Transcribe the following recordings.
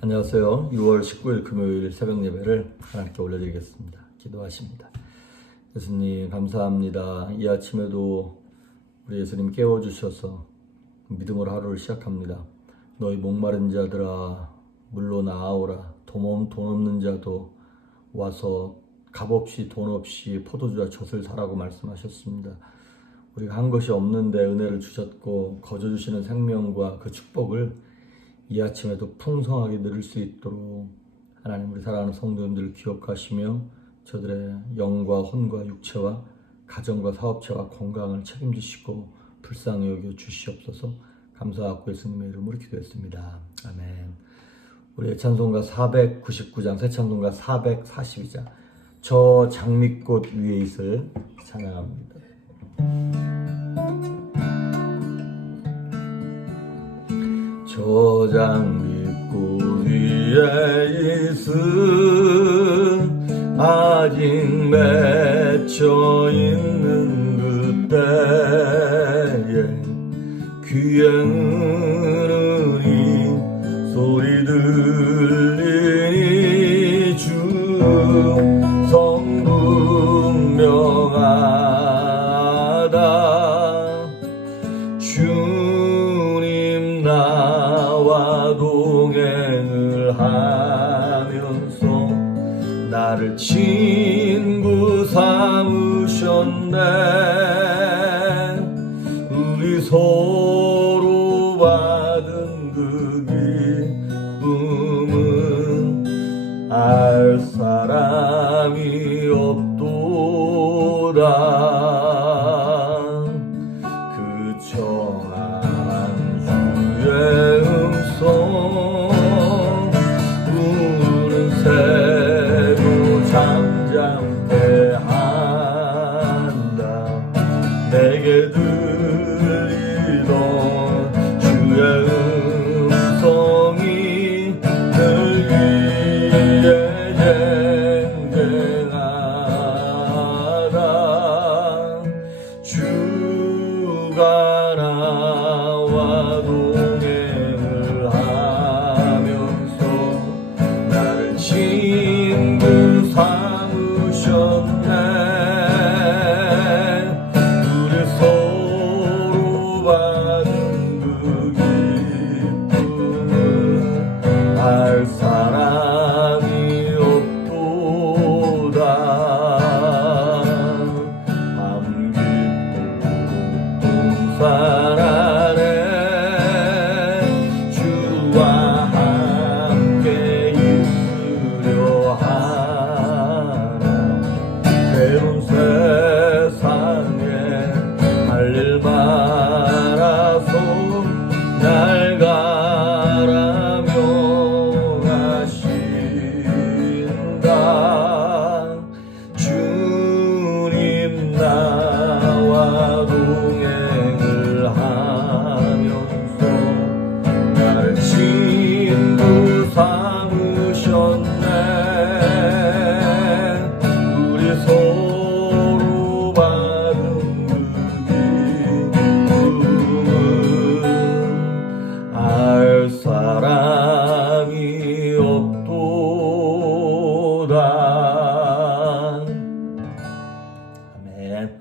안녕하세요. 6월 19일 금요일 새벽 예배를 하나님께 올려드리겠습니다. 기도하십니다. 예수님 감사합니다. 이 아침에도 우리 예수님 깨워주셔서 믿음으로 하루를 시작합니다. 너희 목마른 자들아 물로 나아오라. 돈 없는 자도 와서 값없이 돈 없이 포도주와 젖을 사라고 말씀하셨습니다. 우리가 한 것이 없는데 은혜를 주셨고 거저 주시는 생명과 그 축복을 이 아침에도 풍성하게 누릴 수 있도록 하나님 우리 사랑하는 성도님들을 기억하시며 저들의 영과 혼과 육체와 가정과 사업체와 건강을 책임지시고 불쌍히 여겨 주시옵소서. 감사하고 예수님의 이름으로 기도했습니다. 아멘. 우리의 찬송가 499장, 새 찬송가 442장 저 장미꽃 위에 있을 찬양합니다. 저 장미꽃 위에 있음 아직 맺혀 있는 그때에 귀에 흐르니 소리 들리니 주 성분명하다 주님 나와 동행을 하면서 나를 친구 삼으셨네. 우리 서로 받은 그 기쁨은 알 사람이 없도다. 그 청한 주의 음성 우는 새로 잠잠케 한다. 내게 들리던 주의 음성이 늘 위에 쟁쟁하다. 주가 나와 동행을 하면서 나를 친구 삼으셨네. 우리 서로 받은 그 기쁨은 알 사람이 없도다. 밤 깊고 동산 안에 주와 함께 있으려 하나. 새로운 세상에 할 일 많아서 날 가라며 하신다. 주님 나와 동행을 하면서 나를 친구 삼으셨네. 우리 서로 받은 그 기쁨은 알 사람이 없도다. 아멘.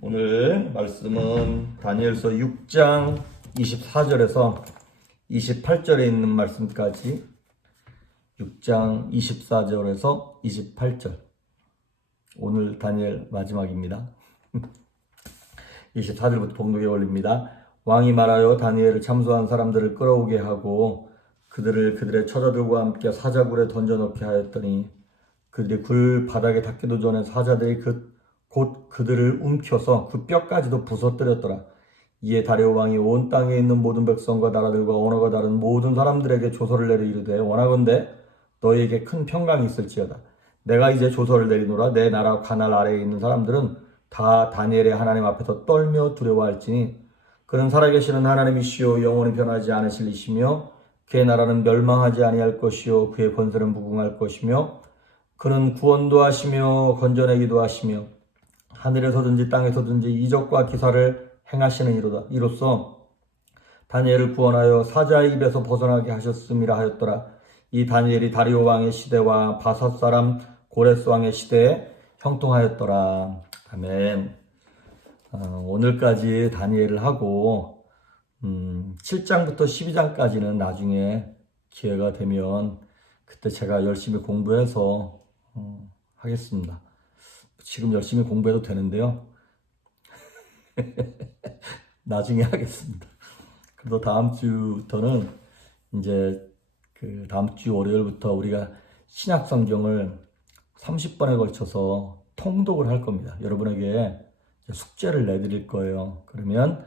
오늘 말씀은 다니엘서 6장 24절에서 28절에 있는 말씀까지 6장 24절에서 28절 오늘 다니엘 마지막입니다. 24절부터 봉독에 올립니다. 왕이 말하여 다니엘을 참소한 사람들을 끌어오게 하고 그들을 그들의 처자들과 함께 사자굴에 던져넣게 하였더니 그들이 굴 바닥에 닿기도 전에 사자들이 곧 그들을 움켜서 그 뼈까지도 부서뜨렸더라. 이에 다리오 왕이 온 땅에 있는 모든 백성과 나라들과 언어가 다른 모든 사람들에게 조서를 내려 이르되 원하건대 너희에게 큰 평강이 있을지어다. 내가 이제 조서를 내리노라. 내 나라 관할 아래에 있는 사람들은 다 다니엘의 하나님 앞에서 떨며 두려워할지니 그는 살아계시는 하나님이시요 영원히 변하지 않으실 이시며 그의 나라는 멸망하지 아니할 것이요 그의 권세는 무궁할 것이며 그는 구원도 하시며 건져내기도 하시며 하늘에서든지 땅에서든지 이적과 기사를 행하시는 이로다. 이로써 다니엘을 구원하여 사자의 입에서 벗어나게 하셨음이라 하였더라. 이 다니엘이 다리오 왕의 시대와 바사 사람 고레스 왕의 시대에 형통하였더라. 아멘. 오늘까지 다니엘을 하고 7장부터 12장까지는 나중에 기회가 되면 그때 제가 열심히 공부해서 하겠습니다. 지금 열심히 공부해도 되는데요. 나중에 하겠습니다. 그래도 다음 주부터는 이제 그 다음 주 월요일부터 우리가 신약 성경을 30번에 걸쳐서 통독을 할 겁니다. 여러분에게 숙제를 내드릴 거예요. 그러면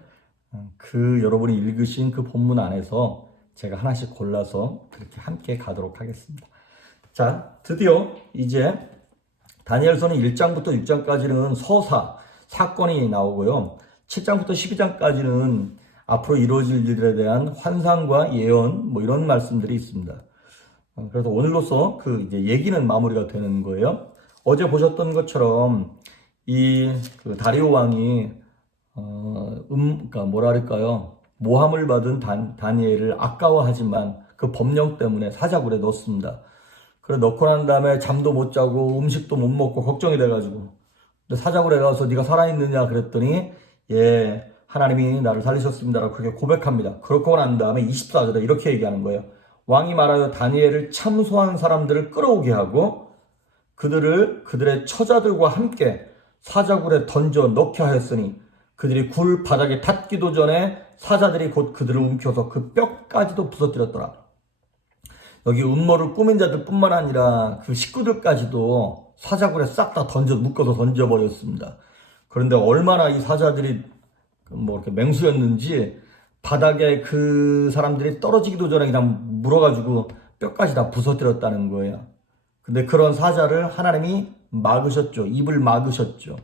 그 여러분이 읽으신 그 본문 안에서 제가 하나씩 골라서 그렇게 함께 가도록 하겠습니다. 자, 드디어 이제 다니엘서는 1장부터 6장까지는 서사, 사건이 나오고요. 7장부터 12장까지는 앞으로 이루어질 일들에 대한 환상과 예언, 뭐 이런 말씀들이 있습니다. 그래서 오늘로써 그 이제 얘기는 마무리가 되는 거예요. 어제 보셨던 것처럼 그 다리오 왕이 그러니까 뭐라 할까요? 모함을 받은 다니엘을 아까워하지만 그 법령 때문에 사자굴에 넣습니다. 그래 넣고 난 다음에 잠도 못 자고 음식도 못 먹고 걱정이 돼가지고 근데 사자굴에 가서 네가 살아있느냐 그랬더니 예 하나님이 나를 살리셨습니다라고 그렇게 고백합니다. 그렇고 난 다음에 24절에 이렇게 얘기하는 거예요. 왕이 말하여 다니엘을 참소한 사람들을 끌어오게 하고 그들의 처자들과 함께 사자굴에 던져 넣게 하였으니 그들이 굴 바닥에 닿기도 전에 사자들이 곧 그들을 움켜서 그 뼈까지도 부서뜨렸더라. 여기 음모를 꾸민 자들 뿐만 아니라 그 식구들까지도 사자굴에 싹 다 묶어서 던져버렸습니다. 그런데 얼마나 이 사자들이 뭐 이렇게 맹수였는지 바닥에 그 사람들이 떨어지기도 전에 그냥 물어가지고 뼈까지 다 부서뜨렸다는 거예요. 근데 그런 사자를 하나님이 막으셨죠. 입을 막으셨죠.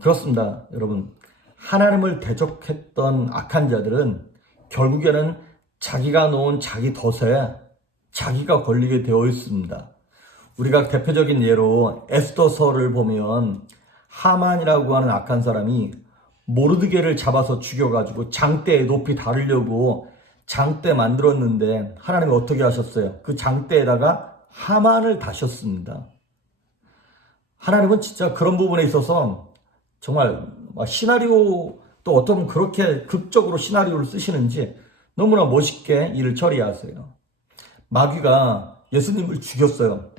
그렇습니다. 여러분. 하나님을 대적했던 악한 자들은 결국에는 자기가 놓은 자기 덫에 자기가 걸리게 되어 있습니다. 우리가 대표적인 예로 에스더서를 보면 하만이라고 하는 악한 사람이 모르드게를 잡아서 죽여가지고 장대에 높이 다르려고 장대 만들었는데 하나님이 어떻게 하셨어요? 그 장대에다가 하만을 다셨습니다. 하나님은 진짜 그런 부분에 있어서 정말 시나리오 또 어떤 그렇게 극적으로 시나리오를 쓰시는지 너무나 멋있게 일을 처리하세요. 마귀가 예수님을 죽였어요.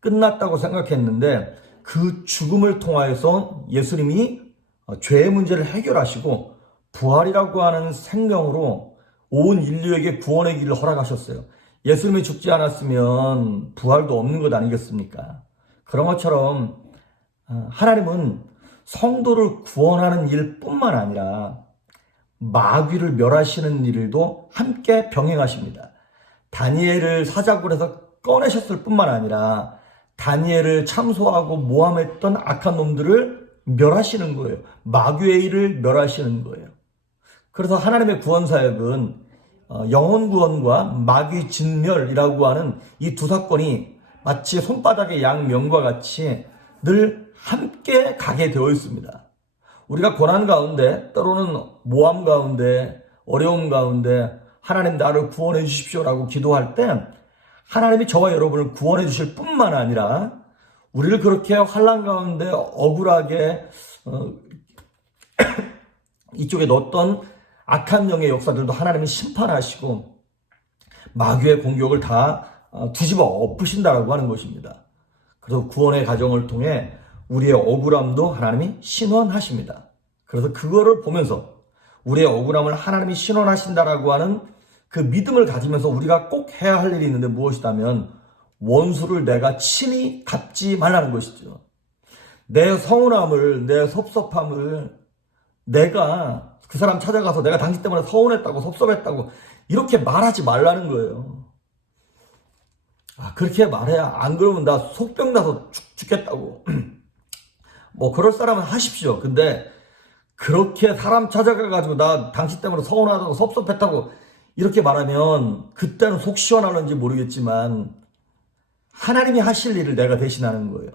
끝났다고 생각했는데 그 죽음을 통하여서 예수님이 죄의 문제를 해결하시고 부활이라고 하는 생명으로 온 인류에게 구원의 길을 허락하셨어요. 예수님이 죽지 않았으면 부활도 없는 것 아니겠습니까? 그런 것처럼 하나님은 성도를 구원하는 일뿐만 아니라 마귀를 멸하시는 일도 함께 병행하십니다. 다니엘을 사자굴에서 꺼내셨을 뿐만 아니라 다니엘을 참소하고 모함했던 악한 놈들을 멸하시는 거예요. 마귀의 일을 멸하시는 거예요. 그래서 하나님의 구원 사역은 영혼 구원과 마귀 진멸이라고 하는 이 두 사건이 마치 손바닥의 양면과 같이 늘 함께 가게 되어 있습니다. 우리가 고난 가운데 때로는 모함 가운데 어려움 가운데 하나님 나를 구원해 주십시오라고 기도할 때 하나님이 저와 여러분을 구원해 주실 뿐만 아니라 우리를 그렇게 환난 가운데 억울하게 이쪽에 넣었던 악한 영의 역사들도 하나님이 심판하시고 마귀의 공격을 다 뒤집어 엎으신다라고 하는 것입니다. 그래서 구원의 과정을 통해 우리의 억울함도 하나님이 신원하십니다. 그래서 그거를 보면서 우리의 억울함을 하나님이 신원하신다라고 하는 그 믿음을 가지면서 우리가 꼭 해야 할 일이 있는데 무엇이다면 원수를 내가 친히 갚지 말라는 것이죠. 내 서운함을, 내 섭섭함을 내가 그 사람 찾아가서 내가 당신 때문에 서운했다고 섭섭했다고 이렇게 말하지 말라는 거예요. 그렇게 말해야 안 그러면 나 속병 나서 죽겠다고. 뭐 그럴 사람은 하십시오. 근데 그렇게 사람 찾아가가지고 나 당신 때문에 서운하다고 섭섭했다고 이렇게 말하면 그때는 속 시원하는지 모르겠지만 하나님이 하실 일을 내가 대신하는 거예요.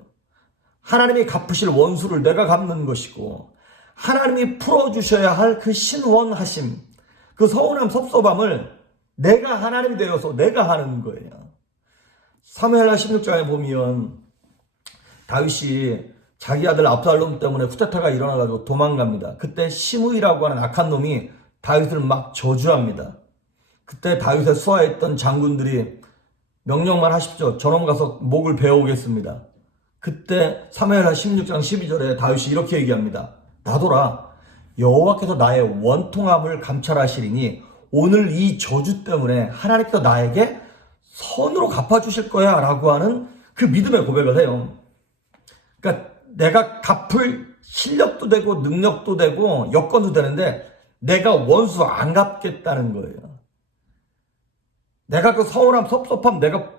하나님이 갚으실 원수를 내가 갚는 것이고 하나님이 풀어주셔야 할 그 신원하심, 그 서운함 섭섭함을 내가 하나님이 되어서 내가 하는 거예요. 사무엘하 16장에 보면 다윗이 자기 아들 압살롬 때문에 쿠데타가 일어나가지고 도망갑니다. 그때 시므이라고 하는 악한 놈이 다윗을 막 저주합니다. 그때 다윗의 수하했던 장군들이 명령만 하십시오. 저놈 가서 목을 베어오겠습니다. 그때 사무엘하 16장 12절에 다윗이 이렇게 얘기합니다. 나더라 여호와께서 나의 원통함을 감찰하시리니 오늘 이 저주 때문에 하나님께서 나에게 선으로 갚아주실 거야 라고 하는 그 믿음의 고백을 해요. 그러니까 내가 갚을 실력도 되고 능력도 되고 여건도 되는데 내가 원수 안 갚겠다는 거예요. 내가 그 서운함 섭섭함 내가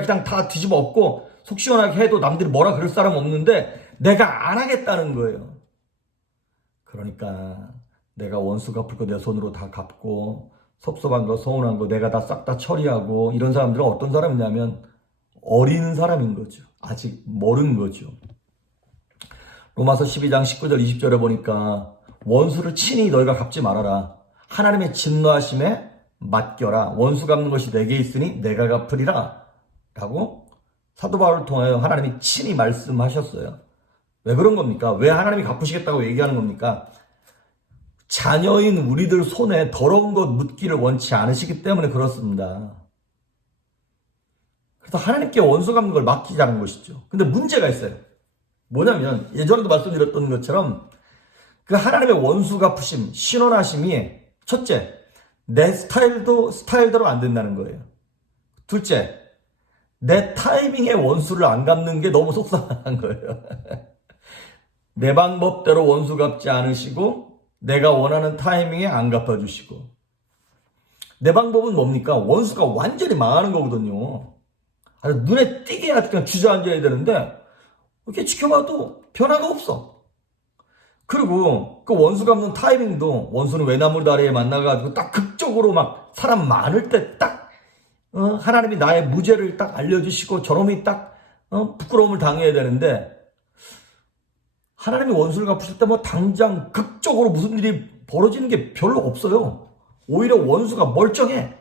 그냥 다 뒤집어 엎고 속 시원하게 해도 남들이 뭐라 그럴 사람 없는데 내가 안 하겠다는 거예요. 그러니까 내가 원수 갚을 거 내 손으로 다 갚고 섭섭한 거 서운한 거 내가 다 싹 다 처리하고 이런 사람들은 어떤 사람이냐면 어린 사람인 거죠. 아직 모르는 거죠. 로마서 12장 19절 20절에 보니까 원수를 친히 너희가 갚지 말아라. 하나님의 진노하심에 맡겨라. 원수 갚는 것이 내게 있으니 내가 갚으리라. 라고 사도 바울을 통하여 하나님이 친히 말씀하셨어요. 왜 그런 겁니까? 왜 하나님이 갚으시겠다고 얘기하는 겁니까? 자녀인 우리들 손에 더러운 것 묻기를 원치 않으시기 때문에 그렇습니다. 그래서 하나님께 원수 갚는 걸 맡기자는 것이죠. 근데 문제가 있어요. 뭐냐면 예전에도 말씀드렸던 것처럼 그 하나님의 원수 갚으심, 신원하심이 첫째, 내 스타일대로 안 된다는 거예요. 둘째, 내 타이밍에 원수를 안 갚는 게 너무 속상한 거예요. 내 방법대로 원수 갚지 않으시고 내가 원하는 타이밍에 안 갚아주시고 내 방법은 뭡니까? 원수가 완전히 망하는 거거든요. 아주 눈에 띄게 아주 그냥 주저앉아야 되는데 이렇게 지켜봐도 변화가 없어. 그리고 그 원수 갚는 타이밍도 원수는 외나무 다리에 만나가지고 딱 극적으로 막 사람 많을 때 딱 하나님이 나의 무죄를 딱 알려주시고 저놈이 딱 부끄러움을 당해야 되는데 하나님이 원수를 갚으실 때 뭐 당장 극적으로 무슨 일이 벌어지는 게 별로 없어요. 오히려 원수가 멀쩡해.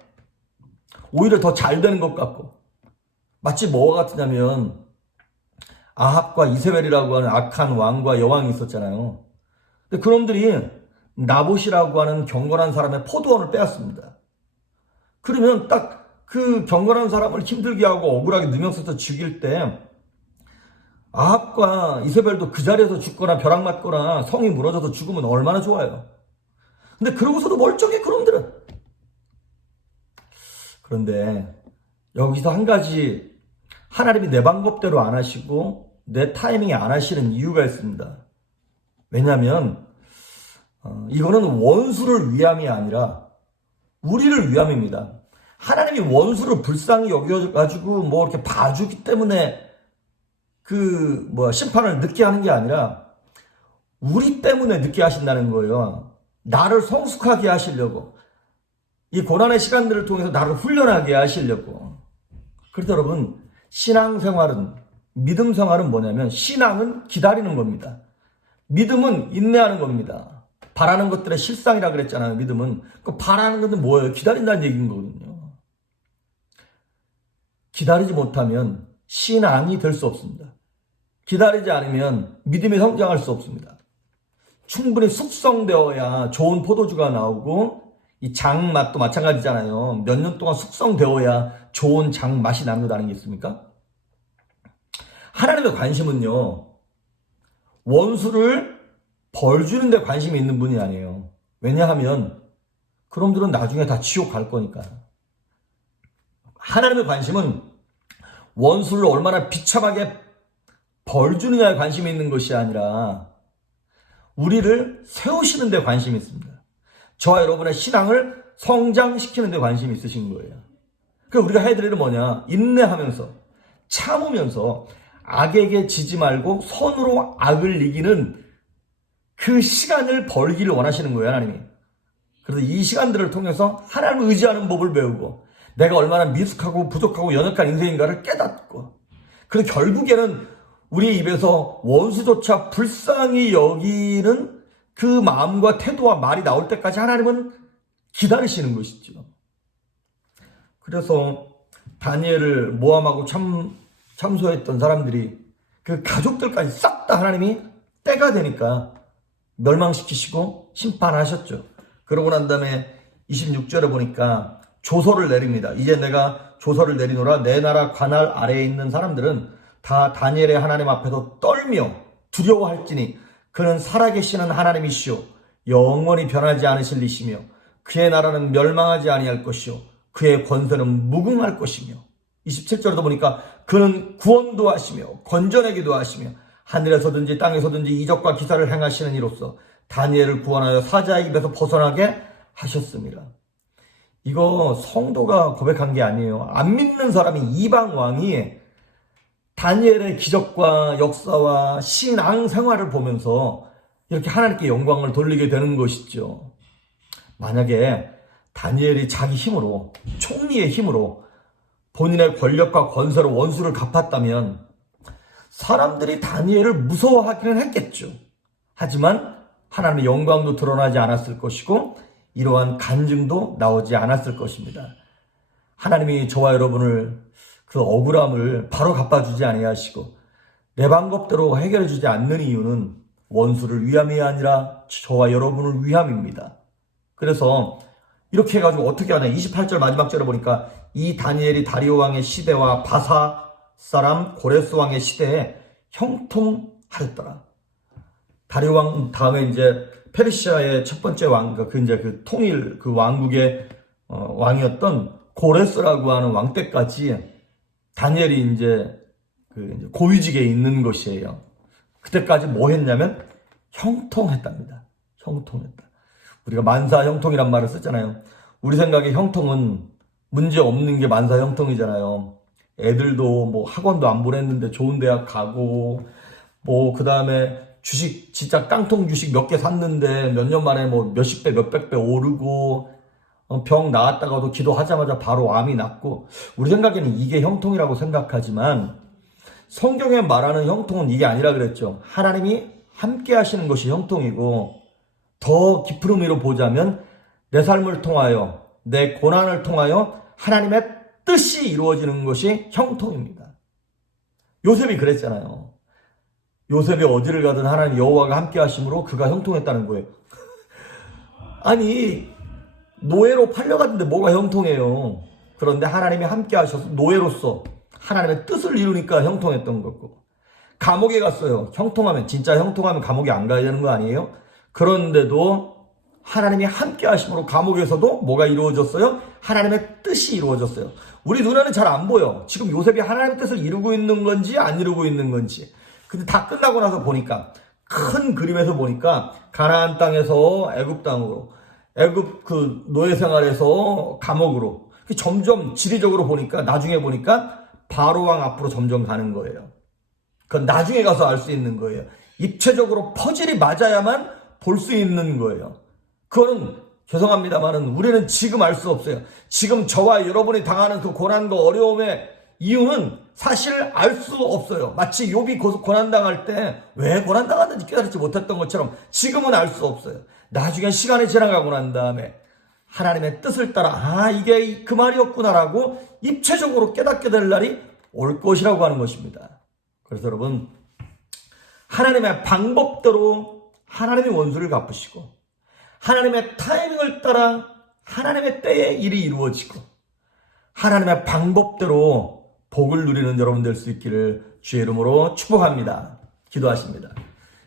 오히려 더 잘 되는 것 같고. 마치 뭐가 같으냐면 아합과 이세벨이라고 하는 악한 왕과 여왕이 있었잖아요. 근데 그놈들이 나봇이라고 하는 경건한 사람의 포도원을 빼앗습니다. 그러면 딱 그 경건한 사람을 힘들게 하고 억울하게 누명써서 죽일 때 아합과 이세벨도 그 자리에서 죽거나 벼락 맞거나 성이 무너져서 죽으면 얼마나 좋아요. 근데 그러고서도 멀쩡해 그놈들은. 그런데 여기서 한 가지 하나님이 내 방법대로 안 하시고 내 타이밍에 안 하시는 이유가 있습니다. 왜냐하면 이거는 원수를 위함이 아니라 우리를 위함입니다. 하나님이 원수를 불쌍히 여겨가지고 뭐 이렇게 봐주기 때문에 심판을 늦게 하는 게 아니라 우리 때문에 늦게 하신다는 거예요. 나를 성숙하게 하시려고. 이 고난의 시간들을 통해서 나를 훈련하게 하시려고. 그래서 여러분, 신앙생활은, 믿음 생활은 뭐냐면 신앙은 기다리는 겁니다. 믿음은 인내하는 겁니다. 바라는 것들의 실상이라 그랬잖아요. 믿음은. 그 바라는 것은 뭐예요? 기다린다는 얘기인 거거든요. 기다리지 못하면 신앙이 될 수 없습니다. 기다리지 않으면 믿음이 성장할 수 없습니다. 충분히 숙성되어야 좋은 포도주가 나오고 이 장 맛도 마찬가지잖아요. 몇 년 동안 숙성되어야 좋은 장 맛이 나는다는 게 있습니까? 하나님의 관심은요. 원수를 벌 주는 데 관심이 있는 분이 아니에요. 왜냐하면 그놈들은 나중에 다 지옥 갈 거니까. 하나님의 관심은 원수를 얼마나 비참하게 벌 주느냐에 관심이 있는 것이 아니라 우리를 세우시는 데 관심이 있습니다. 저와 여러분의 신앙을 성장시키는 데 관심이 있으신 거예요. 그래서 우리가 해야 될 일은 뭐냐? 인내하면서 참으면서 악에게 지지 말고 선으로 악을 이기는 그 시간을 벌기를 원하시는 거예요, 하나님이. 그래서 이 시간들을 통해서 하나님을 의지하는 법을 배우고 내가 얼마나 미숙하고 부족하고 연약한 인생인가를 깨닫고 그리고 결국에는 우리 입에서 원수조차 불쌍히 여기는 그 마음과 태도와 말이 나올 때까지 하나님은 기다리시는 것이죠. 그래서 다니엘을 모함하고 참소했던 사람들이 그 가족들까지 싹 다 하나님이 때가 되니까 멸망시키시고 심판하셨죠. 그러고 난 다음에 26절에 보니까 조서를 내립니다. 이제 내가 조서를 내리노라. 내 나라 관할 아래에 있는 사람들은 다 다니엘의 하나님 앞에서 떨며 두려워할지니 그는 살아계시는 하나님이시오 영원히 변하지 않으실 이시며 그의 나라는 멸망하지 아니할 것이요 그의 권세는 무궁할 것이며 27절도 보니까 그는 구원도 하시며 건져내기도 하시며 하늘에서든지 땅에서든지 이적과 기사를 행하시는 이로써 다니엘을 구원하여 사자의 입에서 벗어나게 하셨습니다. 이거 성도가 고백한 게 아니에요. 안 믿는 사람이 이방 왕이 다니엘의 기적과 역사와 신앙 생활을 보면서 이렇게 하나님께 영광을 돌리게 되는 것이죠. 만약에 다니엘이 자기 힘으로, 총리의 힘으로 본인의 권력과 권세로 원수를 갚았다면 사람들이 다니엘을 무서워하기는 했겠죠. 하지만 하나님의 영광도 드러나지 않았을 것이고 이러한 간증도 나오지 않았을 것입니다. 하나님이 저와 여러분을 그 억울함을 바로 갚아주지 아니하시고 내 방법대로 해결해주지 않는 이유는 원수를 위함이 아니라 저와 여러분을 위함입니다. 그래서 이렇게 해가지고 어떻게 하냐. 28절 마지막 절에 보니까 이 다니엘이 다리오 왕의 시대와 바사 사람 고레스 왕의 시대에 형통하였더라. 다리오 왕 다음에 이제 페르시아의 첫 번째 왕, 그 통일 그 왕국의 왕이었던 고레스라고 하는 왕 때까지 다니엘이 이제 그 고위직에 있는 것이에요. 그때까지 뭐 했냐면 형통했답니다. 형통했다. 우리가 만사 형통이란 말을 썼잖아요. 우리 생각에 형통은 문제 없는 게 만사 형통이잖아요. 애들도 뭐 학원도 안 보냈는데 좋은 대학 가고 뭐 그 다음에 주식 진짜 깡통 주식 몇 개 샀는데 몇 년 만에 뭐 몇십 배 몇백 배 오르고 병 나았다가도 기도하자마자 바로 암이 낫고 우리 생각에는 이게 형통이라고 생각하지만 성경에 말하는 형통은 이게 아니라 그랬죠. 하나님이 함께 하시는 것이 형통이고 더 깊은 의미로 보자면 내 삶을 통하여 내 고난을 통하여 하나님의 뜻이 이루어지는 것이 형통입니다. 요셉이 그랬잖아요. 요셉이 어디를 가든 하나님 여호와가 함께 하심으로 그가 형통했다는 거예요. 아니 노예로 팔려갔는데 뭐가 형통해요. 그런데 하나님이 함께 하셔서 노예로서 하나님의 뜻을 이루니까 형통했던 거고 감옥에 갔어요. 형통하면 진짜 형통하면 감옥에 안 가야 되는 거 아니에요? 그런데도 하나님이 함께 하심으로 감옥에서도 뭐가 이루어졌어요? 하나님의 뜻이 이루어졌어요. 우리 눈에는 잘 안 보여. 지금 요셉이 하나님의 뜻을 이루고 있는 건지 안 이루고 있는 건지. 근데 다 끝나고 나서 보니까 큰 그림에서 보니까 가나안 땅에서 애굽 땅으로 애굽 그 노예 생활에서 감옥으로 점점 지리적으로 보니까 나중에 보니까 바로 왕 앞으로 점점 가는 거예요. 그건 나중에 가서 알 수 있는 거예요. 입체적으로 퍼즐이 맞아야만 볼 수 있는 거예요. 그거는 죄송합니다만은 우리는 지금 알 수 없어요. 지금 저와 여러분이 당하는 그 고난과 어려움의 이유는 사실 알 수 없어요. 마치 욥이 고난당할 때 왜 고난당하는지 깨달지 못했던 것처럼 지금은 알 수 없어요. 나중에 시간이 지나가고 난 다음에 하나님의 뜻을 따라 이게 그 말이었구나라고 입체적으로 깨닫게 될 날이 올 것이라고 하는 것입니다. 그래서 여러분 하나님의 방법대로 하나님의 원수를 갚으시고 하나님의 타이밍을 따라 하나님의 때에 일이 이루어지고 하나님의 방법대로 복을 누리는 여러분 될 수 있기를 주의 이름으로 축복합니다. 기도하십니다.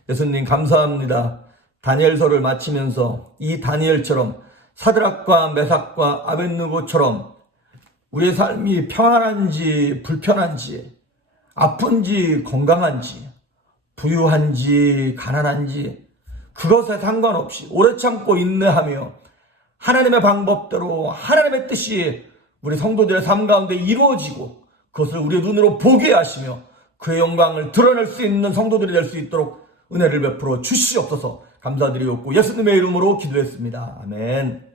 예수님 감사합니다. 다니엘서를 마치면서 이 다니엘처럼 사드락과 메삭과 아벳느고처럼 우리의 삶이 평안한지 불편한지 아픈지 건강한지 부유한지 가난한지 그것에 상관없이 오래 참고 인내하며 하나님의 방법대로 하나님의 뜻이 우리 성도들의 삶 가운데 이루어지고 그것을 우리의 눈으로 보게 하시며 그의 영광을 드러낼 수 있는 성도들이 될 수 있도록 은혜를 베풀어 주시옵소서. 감사드리옵고 예수님의 이름으로 기도했습니다. 아멘.